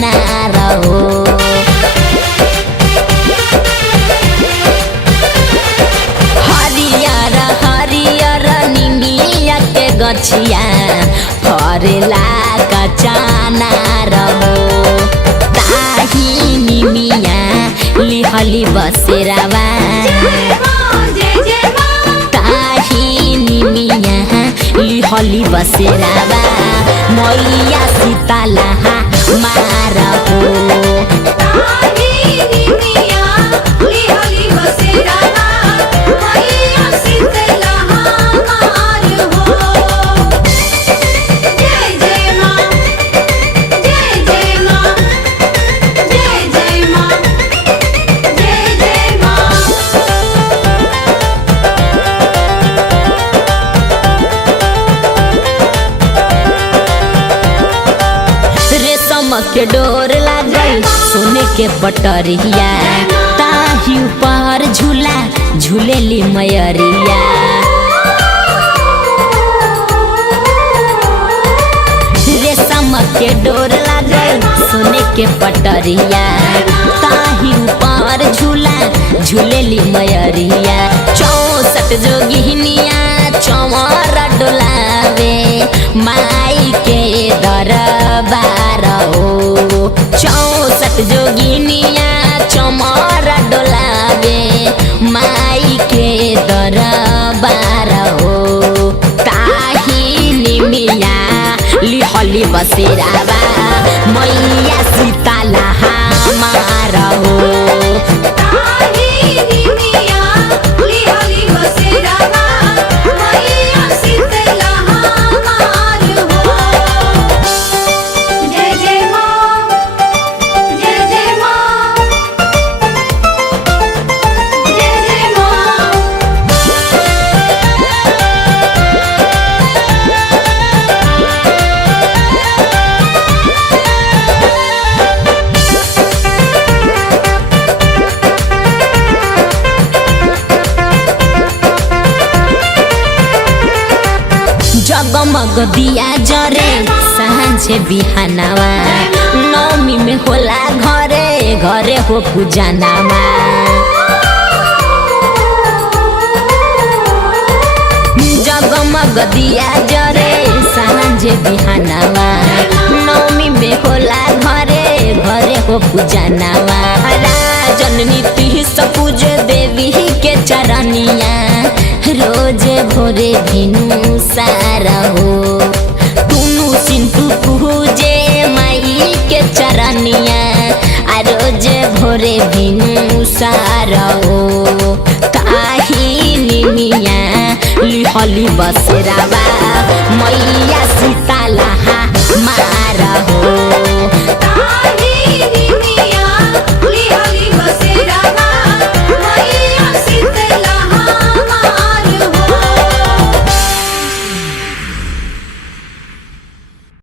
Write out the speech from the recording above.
चाना रहो हरियर हरियर निमिया के गछिया फरेला कचाना रहो ताही निमिया लिहली बसेरावा ताही निमिया लिहली बसेरावा मैया सीताला मारहो के डोर लागल सोने के पटरिया ताही ऊपर झूला झूलेली मयरिया रेशम के डोर लागल सोने के पटरिया ताही ऊपर झूला झूलेली मयरिया 64 जोगिनिया चमर डोलावे माई के दरबार 64 जोगिनिया चमर डोलावे माई के दरबार हो ताही निमिया लिहली बसेरावा मैया सीताला हमार हो जगमग दिया जरे सांझे बिहानावा नौमी में होला घरे घरे हो पूजनावा जगमग दिया जरे सांझे बिहानावा नौमी में होला घरे घरे हो पूजनावा राजन नीति पूज देवी के चरनिया रोज भोरे भिनु सारा हो तुनु सिंटू पूजे माई के चरनिया आ रोज भोरे भिनु सारा हो ताही निमिया लिहली बसेरावा